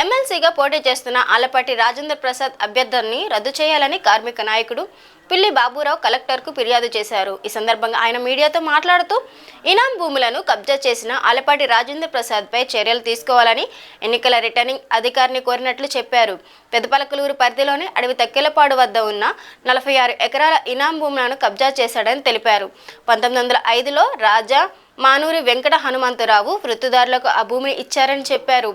ఎమ్మెల్సీగా పోటీ చేస్తున్న ఆలపాటి రాజేంద్ర ప్రసాద్ అభ్యర్థిని రద్దు చేయాలని కార్మిక నాయకుడు పిల్లి బాబురావు కలెక్టర్కు ఫిర్యాదు చేశారు. ఈ సందర్భంగా ఆయన మీడియాతో మాట్లాడుతూ ఇనాం భూములను కబ్జా చేసిన ఆలపాటి రాజేంద్ర ప్రసాద్పై చర్యలు తీసుకోవాలని ఎన్నికల రిటర్నింగ్ అధికారిని కోరినట్లు చెప్పారు. పెదపలకలూరు పరిధిలోని అడవి తక్కెలపాడు వద్ద ఉన్న 46 ఎకరాల ఇనాం భూములను కబ్జా చేశాడని తెలిపారు. 1905లో రాజా మానూరి వెంకట హనుమంతరావు వృత్తిదారులకు ఆ భూమిని ఇచ్చారని చెప్పారు.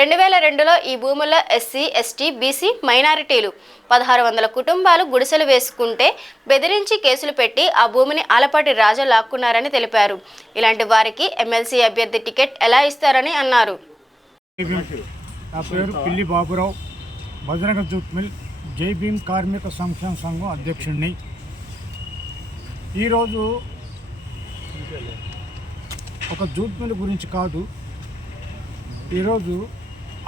2002లో ఈ భూముల్లో ఎస్సీ, ఎస్టీ, బీసీ మైనారిటీలు 1600 కుటుంబాలు గుడిసెలు వేసుకుంటే బెదిరించి కేసులు పెట్టి ఆ భూమిని ఆలపాటి రాజా లాక్కున్నారని తెలిపారు. ఇలాంటి వారికి ఎమ్మెల్సీ అభ్యర్థి టికెట్ ఎలా ఇస్తారని అన్నారు. నా పేరు పిల్లి బాబురావు, భద్రంగ జూట్ మిల్ జై భీమ్ కార్మిక సంక్షేమ సంఘం అధ్యక్షుడిని. ఈరోజు ఒక జూట్ మిల్ గురించి కాదు, ఈరోజు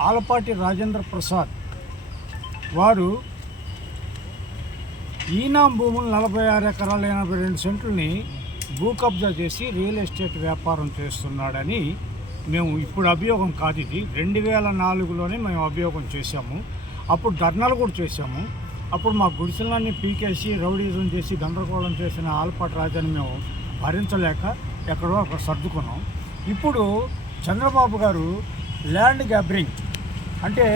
ఆలపాటి రాజేంద్ర ప్రసాద్ వారు ఈనాం భూములు 46 ఎకరాల 82 సెంట్లని భూ కబ్జా చేసి రియల్ ఎస్టేట్ వ్యాపారం చేస్తున్నాడని మేము ఇప్పుడు అభియోగం కాదు, ఇది 2004లోనే మేము అభియోగం చేశాము. అప్పుడు ధర్నాలు కూడా చేశాము. అప్పుడు మా గుడిసెలన్నీ పీకేసి రౌడీజం చేసి గందరగోళం చేసిన ఆలపాటి రాజాని మేము భరించలేక ఎక్కడో అక్కడ సర్దుకున్నాం. ఇప్పుడు చంద్రబాబు గారు ల్యాండ్ గ్యాబరింగ్ అంటే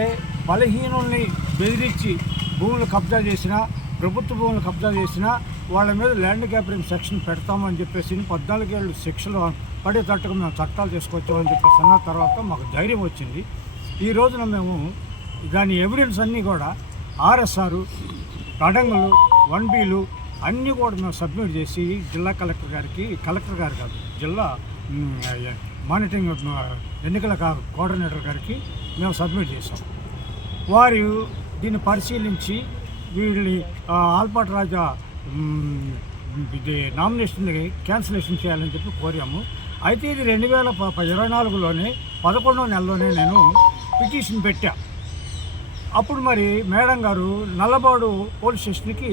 బలహీనుల్ని బెదిరించి భూములు కబ్జా చేసినా, ప్రభుత్వ భూములు కబ్జా చేసినా వాళ్ళ మీద ల్యాండ్ గ్యాబరింగ్ సెక్షన్ పెడతామని చెప్పేసి 14 ఏళ్ళు శిక్షలు పడేటట్టుగా మేము చట్టాలు తీసుకొచ్చామని చెప్పేసి అన్న తర్వాత మాకు ధైర్యం వచ్చింది. ఈ రోజున మేము దాని ఎవిడెన్స్ అన్నీ కూడా ఆర్ఎస్ఆర్, అడంగులు, 1Bలు అన్నీ కూడా మేము సబ్మిట్ చేసి జిల్లా కలెక్టర్ గారు కాదు, జిల్లా మానిటరింగ్ ఎన్నికల కోఆర్డినేటర్ గారికి మేము సబ్మిట్ చేసాం. వారు దీన్ని పరిశీలించి వీళ్ళని ఆలపాటి రాజా ఇది నామినేషన్ని క్యాన్సిలేషన్ చేయాలని చెప్పి కోరాము. అయితే ఇది 2024లోనే 11వ నెలలోనే నేను పిటిషన్ పెట్టా. అప్పుడు మరి మేడం గారు నల్లబాడు పోలీస్ స్టేషన్కి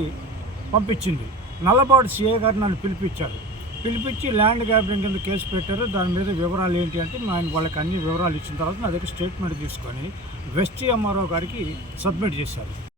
పంపించింది. నల్లబాడు సిఐ గారు నన్ను పిలిపించి ల్యాండ్ గ్యాబరింగ్ కింద కేసు పెట్టారు. దాని మీద వివరాలు ఏంటి అంటే వాళ్ళకి అన్ని వివరాలు ఇచ్చిన తర్వాత నా దగ్గర స్టేట్మెంట్ తీసుకొని వెస్ట్ ఎంఆర్ఓ గారికి సబ్మిట్ చేశారు.